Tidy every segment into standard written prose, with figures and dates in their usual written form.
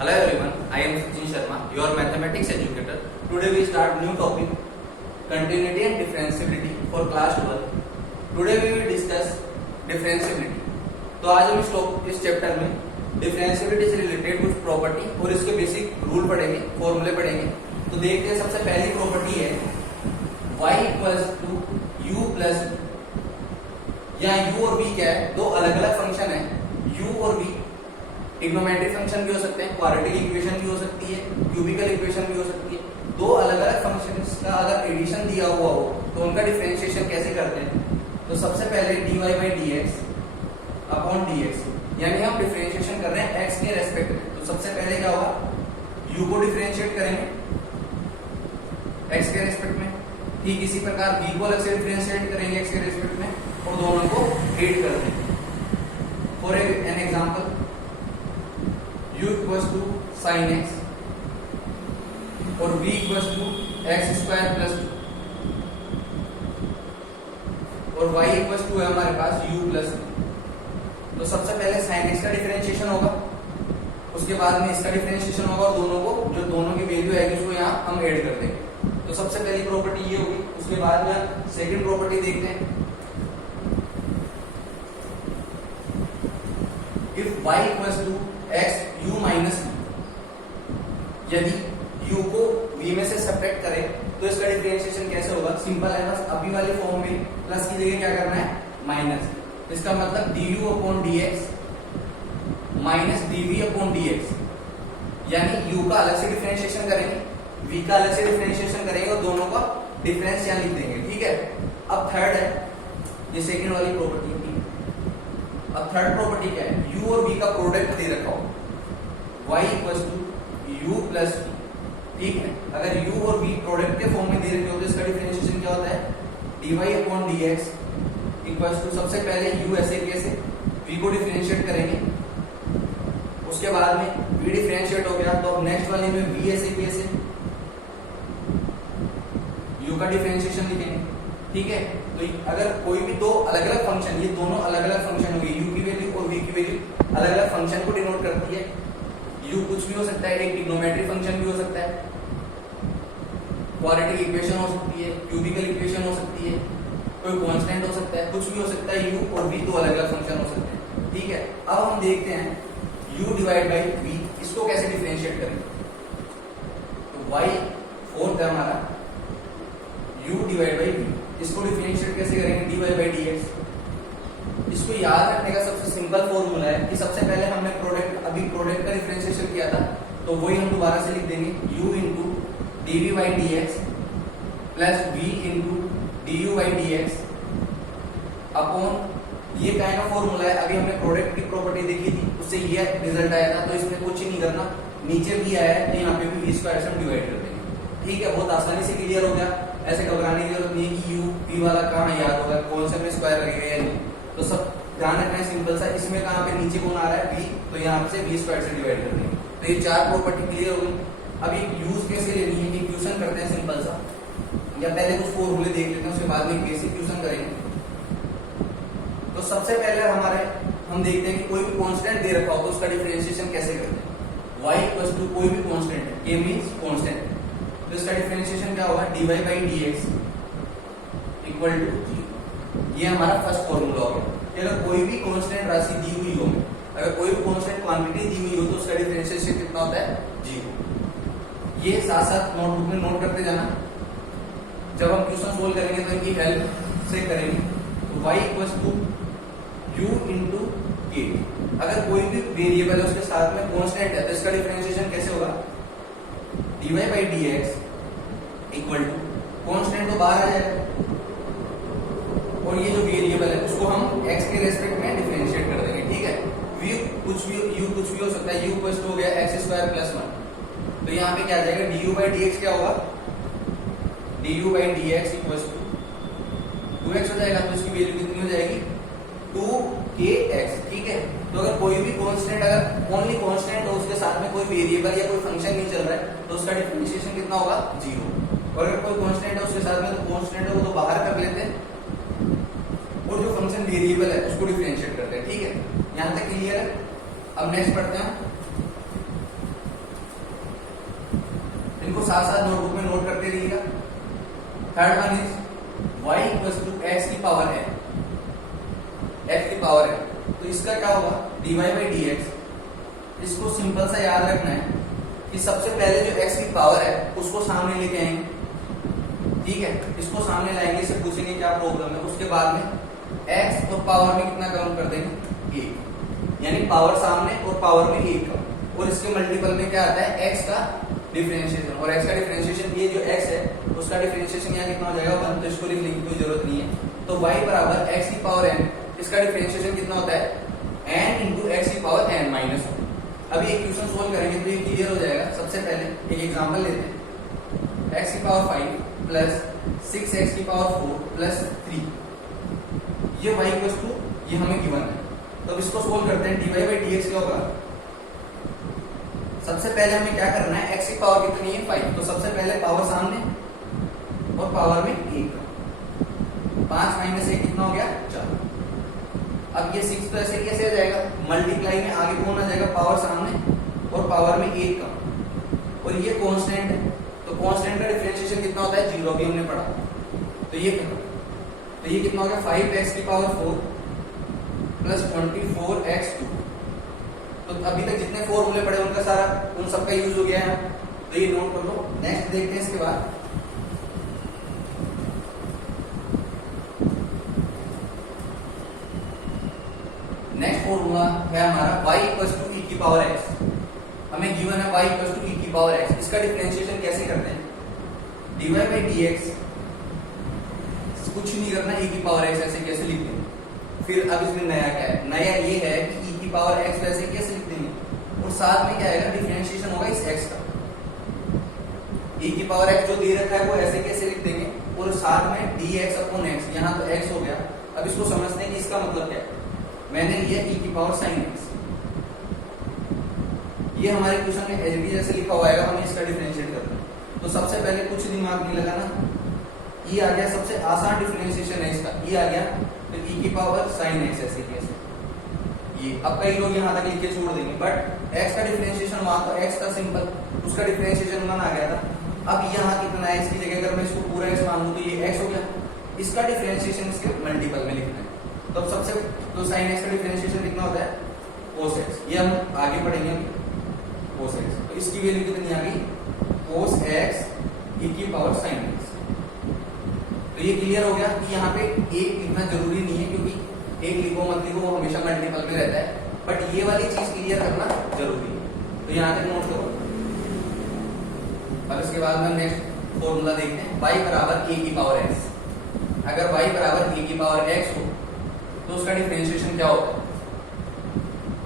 Hello everyone, I am Sachin Sharma, your mathematics educator. Today we start new topic, continuity and differentiability for class 12. Today we will discuss differentiability. तो आज हम इस chapter में differentiability से related कुछ property और इसके basic rule पढ़ेंगे, फॉर्मूले पढ़ेंगे। तो देखते हैं, सबसे पहली प्रॉपर्टी है y equals to u plus v। यहाँ u और v क्या है? दो अलग अलग फंक्शन है, u और v। ट्रिग्नोमेट्रिक फंक्शन भी हो सकते हैं, क्वाड्रेटिक इक्वेशन भी हो सकती है, क्यूबिकल इक्वेशन भी हो सकती है। दो अलग अलग फंक्शंस का अगर एडिशन दिया हुआ हो तो उनका डिफरेंशिएशन कैसे करते हैं? तो सबसे पहले dy by dx upon dx, यानी हम डिफरेंशिएशन कर रहे हैं x के रेस्पेक्ट में। तो सबसे पहले क्या होगा, u को डिफरेंशिएट करेंगे x के रेस्पेक्ट में, ठीक इसी प्रकार v को अलग से डिफरेंशिएट करेंगे x के रेस्पेक्ट में और दोनों को एड कर देंगे। For an example, u equals to sine x और v equals to x square plus 2 और y इक्वल्स टू है हमारे पास u प्लस। तो सबसे पहले साइन x का डिफरेंशिएशन होगा, उसके बाद में इसका डिफरेंशिएशन होगा और दोनों को, जो दोनों की वैल्यू आएगी उसको यहाँ हम ऐड कर देंगे। तो सबसे पहली प्रॉपर्टी ये होगी। उसके बाद में सेकंड प्रॉपर्टी देखते हैं, if y equals to x u minus v, यदि u को v में से सब्ट्रैक्ट करें तो इसका डिफरेंशिएशन कैसे होगा? सिंपल है, बस अभी वाली फॉर्म में प्लस की जगह क्या करना है, माइनस। इसका मतलब du upon dx minus dv upon dx, यानी u का अलग से डिफरेंशिएशन करेंगे, v का अलग से डिफरेंशिएशन करेंगे और दोनों का डिफरेंस यहाँ लिख देंगे। ठीक है। अब थर्ड है, ये सेकंड वाली प्रॉपर्टी की। अब थर्ड प्रॉपर्टी क्या है, u और v का प्रोडक्ट दे रखा हो, y equals to u plus v। ठीक है, अगर u और v प्रोडक्ट के फॉर्म में दे रखे हो तो इसका डिफरेंशिएशन क्या होता है, dy upon dx equals to, सबसे पहले u ऐसे कैसे, v को डिफरेंशिएट करेंगे, उसके बाद में v डिफरेंशिएट हो गया तो अब नेक्स्ट वाले में v ऐसे कैसे, u का डिफरेंशिएशन लिखेंगे। ठीक है। तो अगर कोई भी दो अलग अलग फंक्शन, ये दोनों अलग अलग फंक्शन हो गए, u की वैल्यू और v की वैल्यू अलग अलग फंक्शन को डिनोट करती है। u कुछ भी हो सकता है, एक ट्रिग्नोमेट्रिक फंक्शन भी हो सकता है, क्वाड्रेटिक इक्वेशन हो सकती है, क्यूबिकल इक्वेशन हो सकती है, कोई कांस्टेंट हो सकता है, कुछ भी हो सकता है। u और v दो अलग अलग फंक्शन हो सकते हैं। ठीक है। अब हम देखते हैं u डिवाइड बाई v, इसको कैसे डिफरेंशिएट करेंगे। तो y फोर्थ है हमारा, u डिवाइड बाई v, इसको डिफरेंशिएट कैसे करेंगे, dy बाई dx। इसको याद रखने का सबसे सिंपल फॉर्मूला है कि सबसे पहले हमने अभी प्रोडक्ट का डिफरेंशिएशन किया था, तो वही हम दोबारा से लिख देंगे, u into dv by dx plus v into du by dx upon, ये क्या का फॉर्मूला है, अभी हमने प्रोडक्ट की प्रॉपर्टी देखी थी, उससे ये रिजल्ट आया था। तो इसमें कुछ ही नहीं करना, नीचे भी आया है तो यहाँ पे भी v स्क्वायर से हम डिवाइड कर देंगे। ठीक है, बहुत आसानी से क्लियर हो गया, ऐसे घबराने की जरूरत नहीं है कि u v वाला कहाँ याद होगा, कौन से में स्क्वायर लगेगा या नहीं। तो सब ध्यान रखना है, सिंपल सा। इसमें कहाँ पे नीचे कौन आ रहा है, v, तो यहाँ से v स्क्वायर से डिवाइड कर देंगे। तो ये चार प्रॉपर्टी क्लियर हो गई। अभी यूज कैसे लेनी है, इक्वेशन करते हैं सिंपल सा, या पहले कुछ फॉर्मूले देख लेते हैं, उसके बाद में बेसिक इक्वेशन करेंगे। तो सबसे पहले हम देखते हैं कि कोई भी कांस्टेंट दे रखा हो तो उसका डिफरेंशिएशन कैसे करते हैं। y इक्वल्स टू कोई भी कांस्टेंट है, k मींस कांस्टेंट, तो इसका डिफरेंशिएशन क्या होगा, dy by dx equal to 0। ये हमारा फर्स्ट फॉर्मूला हो गया कि अगर कोई भी कांस्टेंट राशि दी हुई हो, अगर कोई भी कांस्टेंट क्वांटिटी दी हुई हो तो उसका डिफरेंशिएशन कितना होता है, 0। ये साथ साथ नोटबुक में नोट करते जाना, जब हम क्वेश्चन सोल्व करेंगे तो इनकी हेल्प से करेंगे। तो y equals to u into k, अगर कोई भी वेरिएबल है उसके साथ में कांस्टेंट है तो इसका डिफरेंशिएशन कैसे होगा, dy by dx equal to, constant तो बाहर आ जाएगा और ये जो वेरिएबल है उसको हम x के रेस्पेक्ट में डिफरेंशिएट कर देंगे। ठीक है। v कुछ भी, u कुछ भी हो सकता है, u इक्वल्स टू हो गया एक्स स्क्वायर प्लस 1, तो यहाँ पे क्या आ जाएगा, du बाई dx क्या होगा, du by dx equals to 2x हो जाएगा, तो इसकी वैल्यू कितनी हो जाएगी, 2kx। ठीक है। तो अगर कोई भी कांस्टेंट, अगर ओनली कांस्टेंट हो, उसके साथ में कोई वेरिएबल या कोई फंक्शन नहीं चल रहा है तो उसका डिफरेंशिएशन कितना होगा, 0। और अगर कोई कांस्टेंट है उसके साथ में, तो कांस्टेंट है वो तो बाहर कर लेते हैं और जो फंक्शन वेरिएबल है उसको डिफरेंशिएट करते हैं। ठीक है, यहां तक क्लियर है। अब नेक्स्ट पढ़ते हैं, साथ साथ नोटबुक में नोट करते रहिएगा। Third one is y equals to x की पावर है, x की पावर है, तो इसका क्या होगा dy बाई dx। इसको सिंपल सा याद रखना है कि सबसे पहले जो x की पावर है उसको सामने लेके आएंगे, ठीक है, इसको सामने लाएंगे, इससे पूछेंगे क्या प्रॉब्लम है, उसके बाद में x और पावर में कितना काउंट कर देंगे 1, यानी पावर सामने और पावर में 1 का, और इसके मल्टीपल में क्या आता है x का डिफरेंशिएशन, और x का डिफरेंशिएशन ये जो x है उसका डिफरेंशिएशन यहाँ कितना हो जाएगा 1, तो इसको लिखने की कोई जरूरत नहीं है। तो y बराबर x की पावर n, इसका डिफरेंशिएशन कितना होता है n इंटू x की पावर n माइनस 1। अभी एक क्वेश्चन सोल्व करेंगे तो ये क्लियर हो जाएगा। सबसे पहले एक एग्जांपल लेते हैं, x की पावर 5 प्लस 6x की पावर 4 प्लस 3, ये y इक्वल्स टू ये हमें गिवन है। तो अब इसको सोल्व करते हैं, dy बाई dx क्या होगा। सबसे पहले हमें क्या करना है, x की पावर कितनी है 5, तो सबसे पहले पावर सामने और पावर में 1, 5 माइनस 1 कितना हो गया 4। अब ये 6 तो ऐसे कैसे आ जाएगा, मल्टीप्लाई में आगे कौन आ जाएगा, पावर सामने और पावर में 1 का, और ये कांस्टेंट है, तो कांस्टेंट का डिफरेंशिएशन कितना होता है 0, अभी हमने पढ़ा। तो ये कितना हो गया 5x की पावर 4 प्लस 24x2। तो अभी तक जितने फॉर्मूले पढ़े उनका सारा उन सबका यूज हो गया है, तो ये नोट कर लो। नेक्स्ट देखते हैं इसके बाद, नेक्स्ट फॉर्मूला है हमारा y इक्वल्स टू e की पावर x। हमें गिवन है y इक्वल्स टू e की पावर x, इसका डिफरेंशिएशन कैसे करते हैं, dy बाई dx, कुछ नहीं करना, e की पावर x ऐसे कैसे लिख देंगे। फिर अब इसमें नया क्या है, नया ये है कि e की पावर x वैसे कैसे लिख देंगे, और साथ में क्या आएगा डिफरेंशिएशन होगा इस x का। e की पावर x जो दे रखा है वो ऐसे कैसे लिख देंगे, और साथ में dx अपॉन x, यहाँ तो x हो गया। अब इसको समझते हैं कि इसका मतलब क्या है। मैंने लिया e की पावर sin x, ये हमारे क्वेश्चन में एच डी जैसे लिखा हुआ है, हमें इसका डिफरेंशिएट करना है। तो सबसे पहले कुछ दिमाग नहीं लगाना, e आ गया, सबसे आसान डिफरेंशिएशन है इसका, e आ गया, तो e की पावर sin x ऐसे कैसे, ये अब कई लोग यहाँ तक लिख के छोड़ देंगे, बट x का डिफरेंशिएशन वहां तो x का सिंपल, उसका डिफरेंशिएशन 1 आ गया था। अब यहाँ कितना है, इसकी जगह अगर मैं इसको पूरा x मान लूं तो ये x हो गया, इसका डिफरेंशिएशन इसके मल्टीपल में लिखना है। तो सबसे तो sin x का डिफरेंशिएशन कितना होता है cos x, ये हम आगे पढ़ेंगे cos x, तो इसकी वैल्यू कितनी आ गई cos x e की पावर sin x। तो ये क्लियर हो गया कि यहाँ पे एक लिखना जरूरी नहीं है, क्योंकि एक लिखो मत लिखो वो हमेशा मल्टीपल में रहता है, बट ये वाली चीज क्लियर करना जरूरी है। तो यहाँ तक नोट करो। अब इसके बाद में नेक्स्ट फॉर्मूला देखते हैं, y बराबर a की पावर x। अगर y बराबर a की पावर x हो तो उसका डिफरेंशिएशन क्या होता है,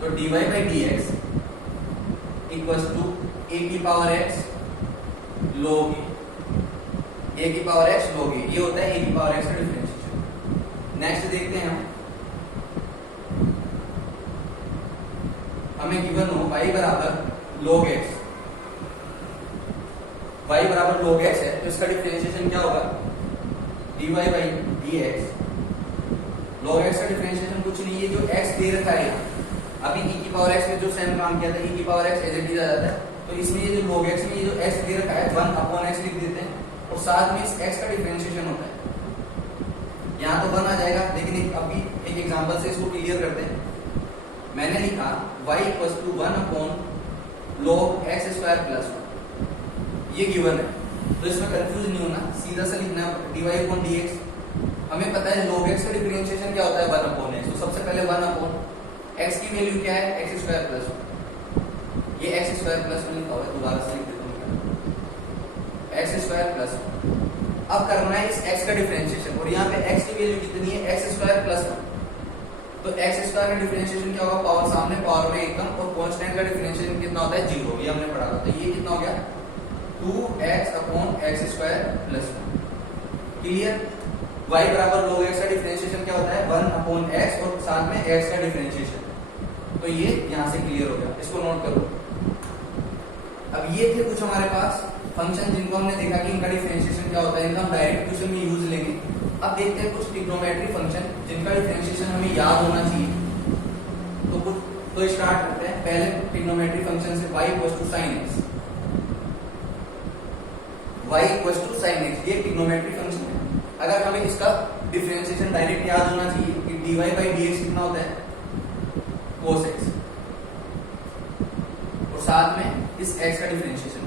तो dy by dx equals to a की पावर x log a की पावर x log a, ये होता है a की पावर x का डिफरेंशिएशन। नेक्स्ट देखते हैं हमें गिवन हो y बराबर log x, y बराबर log x है, तो इसका डिफरेंशिएशन क्या होगा dy by dx। log x का डिफरेंशिएशन कुछ नहीं है, जो x दे रखा है यहाँ, अभी e की पावर x में जो सेम काम किया था, e की power x as it is आ जाता है, तो इसमें ये जो log x में ये जो x दे रखा है 1 अपॉन x लिख देते हैं, और साथ में इस x का डिफरेंशिएशन होता है, यहाँ तो 1 आ जाएगा, लेकिन अभी एक एग्जांपल से इसको क्लियर करते हैं। मैंने लिखा y equals to 1 upon log x square plus 1, ये गिवन है, तो इसमें कंफ्यूज नहीं होना, सीधा सा लिखना dy अपॉन dx। हमें पता है log x का डिफरेंशिएशन क्या होता है 1 अपॉन x, तो सबसे पहले 1 अपॉन x की वैल्यू क्या है x स्क्वायर प्लस 1, ये x स्क्वायर प्लस 1 लिखा हुआ है, दोबारा से लिख देता हूँ x स्क्वायर प्लस 1। अब करना है इस x का डिफरेंशिएशन, और यहाँ पे x की वैल्यू कितनी है x स्क्वायर प्लस 1, तो x स्क्वायर का डिफरेंशिएशन क्या होगा, पावर सामने पावर में 1 कम, और कांस्टेंट का डिफरेंशिएशन कितना होता है 0, ये हमने पढ़ा था। तो ये कितना हो गया 2x upon x square plus 1। Clear. y बराबर log x का डिफरेंशिएशन क्या होता है 1 अपॉन x, और साथ में x का डिफरेंशिएशन, तो ये यहाँ से क्लियर हो गया, इसको नोट करो। अब ये थे कुछ हमारे पास फंक्शन जिनको हमने देखा कि इनका डिफरेंशिएशन क्या होता है, इनका हम डायरेक्ट क्वेश्चन में यूज लेंगे। अब देखते हैं कुछ ट्रिग्नोमेट्री फंक्शन जिनका डिफरेंशिएशन हमें याद होना चाहिए। तो स्टार्ट करते हैं पहले ट्रिग्नोमेट्री फंक्शन से, y equals to sin x। y equals to sine x, ये ट्रिग्नोमेट्री फंक्शन है। अगर हमें इसका डिफरेंशिएशन डायरेक्ट याद होना चाहिए कि dy बाई dx कितना होता है cos x, और साथ में इस x का डिफरेंशिएशन।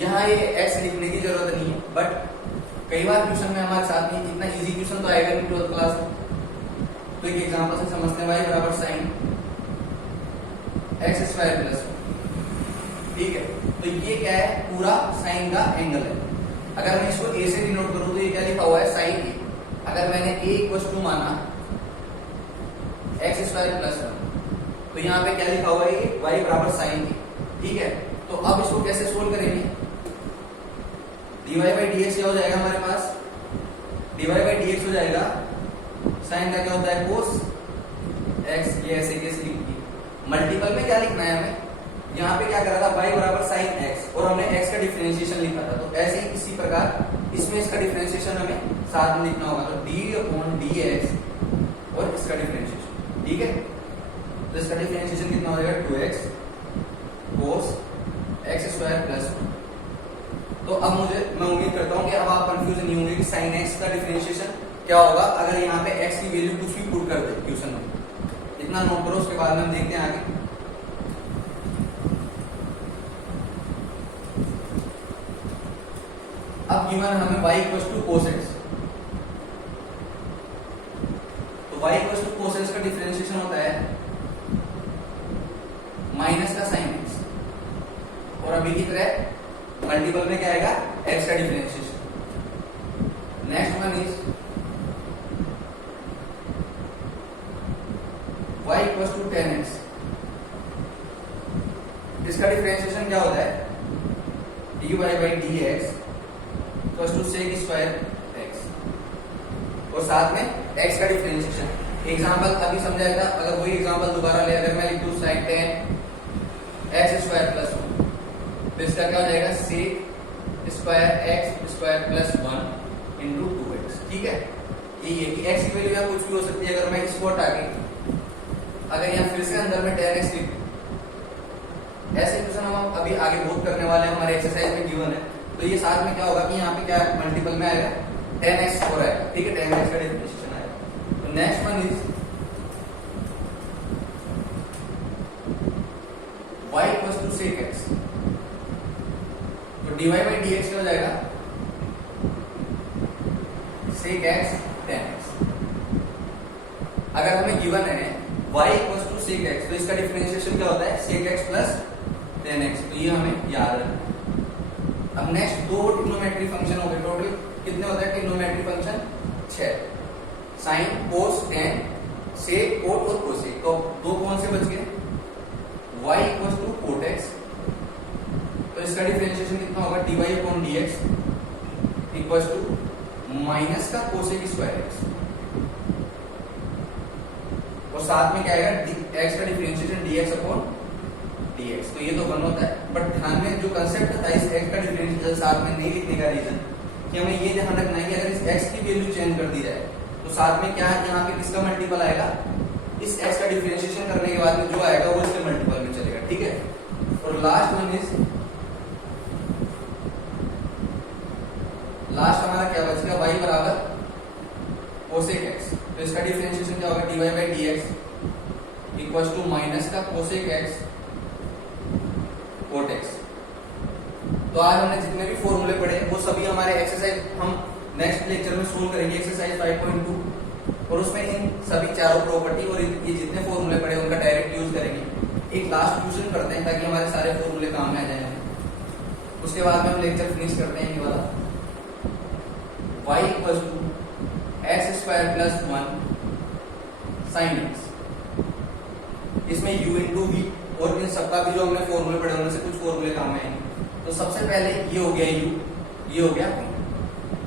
यहाँ ये x लिखने की जरूरत नहीं है, बट कई बार क्वेश्चन में हमारे साथ में इतना इजी क्वेश्चन तो आएगा नहीं 12th क्लास में। तो एक एग्जांपल से समझते हैं, y बराबर साइन एक्स स्क्वायर प्लस, ठीक है। तो ये क्या है, पूरा साइन का एंगल है। अगर मैं इसको a से डिनोट करूं तो ये क्या लिखा हुआ है, साइन a। अगर मैंने a इक्वल टू माना एक्स स्क्वायर प्लस 1, तो यहाँ पे क्या लिखा हुआ है, ये y बराबर साइन a, ठीक है। तो अब इसको कैसे सोल्व करेंगे, dy बाई dx क्या हो जाएगा हमारे पास, dy बाई dx हो जाएगा साइन का क्या होता है कोस x, ये ऐसे कैसे लिखी, मल्टीपल में क्या लिखना है हमें, यहाँ पे क्या करा था y बराबर साइन x और हमने x का डिफरेंशिएशन लिखा था। तो ऐसे ही इसी प्रकार इसमें इसका डिफरेंशिएशन हमें साथ में लिखना होगा, तो d अपॉन dx और इसका डिफरेंशिएशन, ठीक है। तो इसका डिफरेंशिएशन कितना हो जाएगा 2x कोस x स्क्वायर प्लस 1। तो अब मैं उम्मीद करता हूं कि अब आप कंफ्यूज नहीं होंगे कि साइन x का डिफरेंशिएशन क्या होगा अगर यहाँ पे x की वैल्यू कुछ भी पुट कर दे क्वेश्चन में। इतना नोट करो, उसके बाद में हम देखते हैं आगे। अब गिवन हमें y equals to cos x, तो y equals to cos x का डिफरेंशिएशन होता है माइनस का साइन x, और अभी की तरह मल्टीपल में क्या आएगा, x का differentiation. Next one is y equals to tan x, इसका डिफरेंशिएशन क्या होता है, dy by dx equals to sec square x, और साथ में x का डिफरेंशिएशन। एग्जांपल अभी समझाया था, अगर वही एग्जांपल दोबारा ले, अगर मैं लिख दूं sine tan x square plus 1, तो इसका क्या हो जाएगा sec square x square plus 1 into 2x, ठीक है। ये कि x की वैल्यू कुछ भी हो सकती है। अगर मैं इसको हटा के अगर यहाँ फिर से अंदर में tan x लिख, ऐसे क्वेश्चन हम अभी आगे बहुत करने वाले हैं, हमारे एक्सरसाइज में गिवन है। तो ये साथ में क्या होगा कि यहाँ पे क्या मल्टीपल में आएगा tan x हो रहा है, ठीक है, tan x का डिफरेंशिएशन आएगा। तो next one is y equals to sec x, तो dy बाई dx क्या हो जाएगा sec x tan x। अगर हमें गिवन है y equals to sec x, तो इसका डिफरेंशिएशन क्या होता है sec x plus tan x, तो ये हमें याद रखना। अब नेक्स्ट दो ट्रिग्नोमेट्री फंक्शन हो गए, टोटल कितने होता है trigonometry function 6, sine cos tan sec cot और कोसेक। तो दो कौन से बच गए, y equals to cot x, तो इसका डिफरेंशिएशन कितना होगा dy upon dx equals to minus का कोसेक स्क्वायर x, और साथ में क्या आएगा x का डिफरेंशिएशन dx अपॉन dx। तो ये तो वन होता है, बट ध्यान में जो कंसेप्ट था इस x का डिफरेंशियल साथ में नहीं लिखने का रीजन कि हमें ये ध्यान रखना है कि अगर इस x की वैल्यू चेंज कर दी जाए तो साथ में क्या यहाँ पे किसका मल्टीपल आएगा, इस x का डिफरेंशिएशन करने के बाद में जो आएगा वो इसके मल्टीपल में चलेगा, ठीक है। और लास्ट वन इज, लास्ट हमारा क्या बचेगा y बराबर कोसेक x, तो इसका डिफरेंशिएशन क्या होगा dy by dx equals to minus का कोसेक x कोट x। तो आज हमने जितने भी फॉर्मूले पढ़े वो सभी हमारे एक्सरसाइज हम नेक्स्ट लेक्चर में सोल्व करेंगे, एक्सरसाइज 5.2, और उसमें इन सभी चारों प्रॉपर्टी और ये जितने फॉर्मूले पढ़े उनका डायरेक्ट यूज करेंगे। एक लास्ट क्वेश्चन करते हैं ताकि हमारे सारे फॉर्मूले काम में आ जाए, उसके बाद में हम लेक्चर फिनिश करते हैं। ये वाला y equals to x square plus 1 sine x, इसमें u इंटू वी और इन सबका भी जो हमने फॉर्मूले पढ़े उनमें से कुछ फॉर्मूले काम आएंगे। तो सबसे पहले ये हो गया u, ये हो गया v,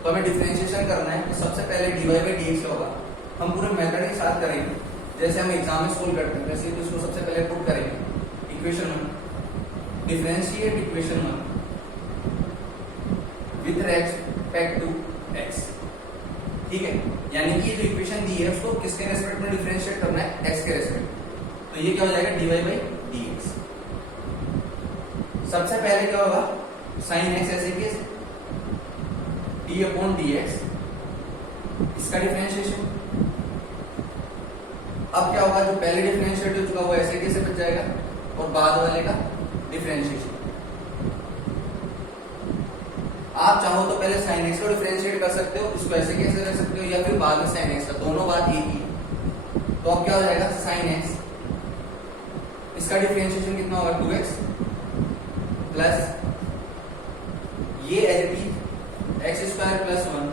तो हमें डिफरेंशिएशन करना है। तो सबसे पहले dy बाई dx क्या होगा, हम पूरे मेथड के साथ करेंगे जैसे हम एग्जाम में सोल्व करते हैं वैसे। तो इसको सबसे पहले पुट करेंगे equation 1, differentiate equation 1 with respect to x, ठीक है। यानी कि जो इक्वेशन दी है उसको किसके रेस्पेक्ट में डिफरेंशिएट करना है, x के रेस्पेक्ट। तो ये क्या हो जाएगा dy बाई dx। सबसे पहले क्या होगा साइन x ऐसे case D upon D x, इसका डिफरेंशिएशन। अब क्या होगा, जो पहले डिफरेंशिएट हो चुका वो ऐसे कैसे बच जाएगा और बाद वाले का डिफरेंशिएशन। आप चाहो तो पहले साइन एक्स को डिफरेंशिएट कर सकते हो, इसको ऐसे कैसे कर सकते हो, या फिर बाद में साइन एक्स का, दोनों बात एक ही। तो अब क्या हो जाएगा, साइन एक्स, इसका डिफरेंशिएशन कितना होगा 2x प्लस ये as it is x square plus 1।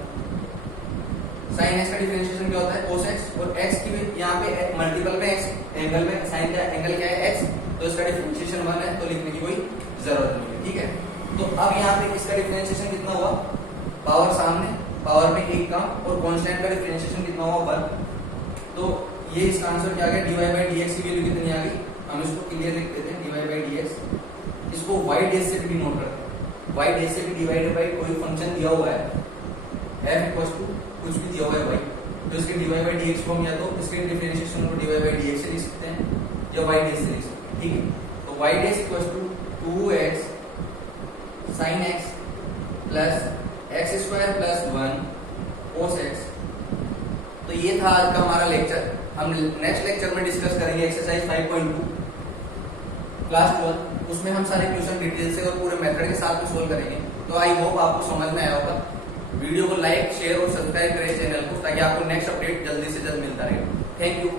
Sine x का डिफरेंशिएशन क्या होता है cos x, और x की यहाँ पे मल्टीपल में x एंगल में साइन का एंगल क्या है x, तो इसका डिफरेंशिएशन 1 है, तो लिखने की कोई जरूरत नहीं है। ठीक है, तो अब यहाँ पे इसका डिफरेंशिएशन कितना हुआ, पावर सामने, पावर में एक कम, और कांस्टेंट का डिफरेंशिएशन कितना हुआ 1। तो ये इसका आंसर क्या आ गया, dy बाई dx की वैल्यू कितनी आ गई, हम इसको क्लियर लिख देते हैं dy बाई dx। इसको y डैश से भी नोट करते हैं, y डैश से भी डिवाइडेड बाई कोई फंक्शन दिया हुआ है f इक्वल्स टू कुछ भी दिया हुआ है y, तो इसके dy बाई dx को हम या तो इसके डिफरेंशिएशन को dy बाई dx से लिख सकते हैं या y डैश से लिख सकते हैं। ठीक है, तो y dash equals to 2x sin x plus x square plus 1 cos x। तो ये था आज का हमारा लेक्चर। हम नेक्स्ट लेक्चर में डिस्कस करेंगे एक्सरसाइज 5.2 क्लास 12, उसमें हम सारे क्वेश्चन डिटेल से और पूरे मेथड के साथ में सोल्व करेंगे। तो आई होप आपको समझ में आया होगा। वीडियो को लाइक, शेयर और सब्सक्राइब करें चैनल को, ताकि आपको नेक्स्ट अपडेट जल्दी से जल्द मिलता रहे। Thank you.